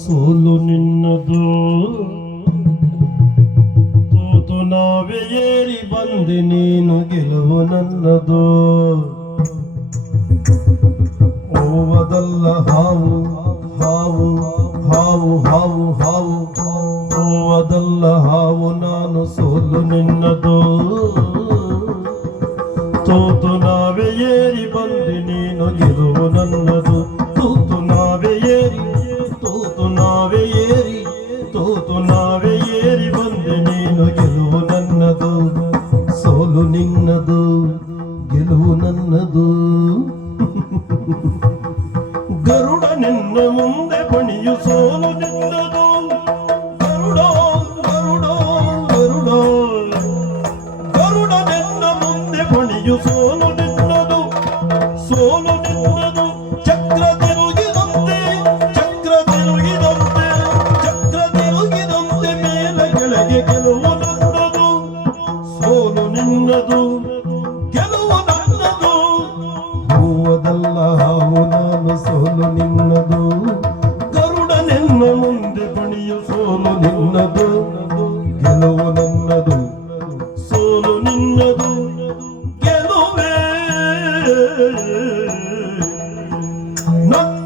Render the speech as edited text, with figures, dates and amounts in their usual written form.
ಸೋಲು ನಿನ್ನದು. ತೂತು ನಾವೇ ಏರಿ ಬಂದೆ ನೀನು ಗೆಲುವು ನನ್ನದು. ಹೋವದಲ್ಲ ಹಾವು ಹಾವು ಹಾವು ಹಾವು ಹಾವು, ಹೋವದಲ್ಲ ಹಾವು ನಾನು ಸೋಲು ನಿನ್ನದು. ತೂತು ನಾವೇ ಏರಿ ಬಂದೆ ನೀನು ಗೆಲುವು ನನ್ನದು. ತೂತು ನಾವೇ ಏರಿ ತೂತು ನಾವೇ ಏರಿ ತೂತು ನಾವೇ ಏರಿ ಬಂದೆ ನೀನು ಗೆಲುವು ನನ್ನದು. ಸೋಲು ನಿನ್ನದು ಗೆಲುವು ನನ್ನದು. ಗರುಡ ನಿನ್ನ ಮುಂದೆ ಪಣಿಯು ಸೋಲು ನಿನ್ನದು. ಗರುಡ ಗರುಡ ಗರುಡ ಗರುಡ ನಿನ್ನ ಮುಂದೆ ಪಣಿಯು ಸೋಲು ನಿನ್ನದು. ಸೋಲು ನಿನ್ನದು. ಚಕ್ರ ತಿರುಗಿದಂತೆ ಚಕ್ರ ತಿರುಗಿದಂತೆ ಚಕ್ರ ತಿರುಗಿದಂತೆ ಮೇಲೆ ಕೆಳಗೆ ಗೆಲುವು ನನ್ನದು. ಸೋಲು ನಿನ್ನದು ಗೆಲುವು ನನ್ನದು. ಹೂವದಲ್ಲ ಹಾವು ನಾನು ಸೋಲು ನಿನ್ನದು. ಗರುಡ ನಿನ್ನ ಮುಂದೆ ಪಣಿಯು ಸೋಲು ನಿನ್ನದು. ಗೆಲುವು ನನ್ನದು. ಸೋಲು ನಿನ್ನದು ಗೆಲುವೇ ನನ್ನ.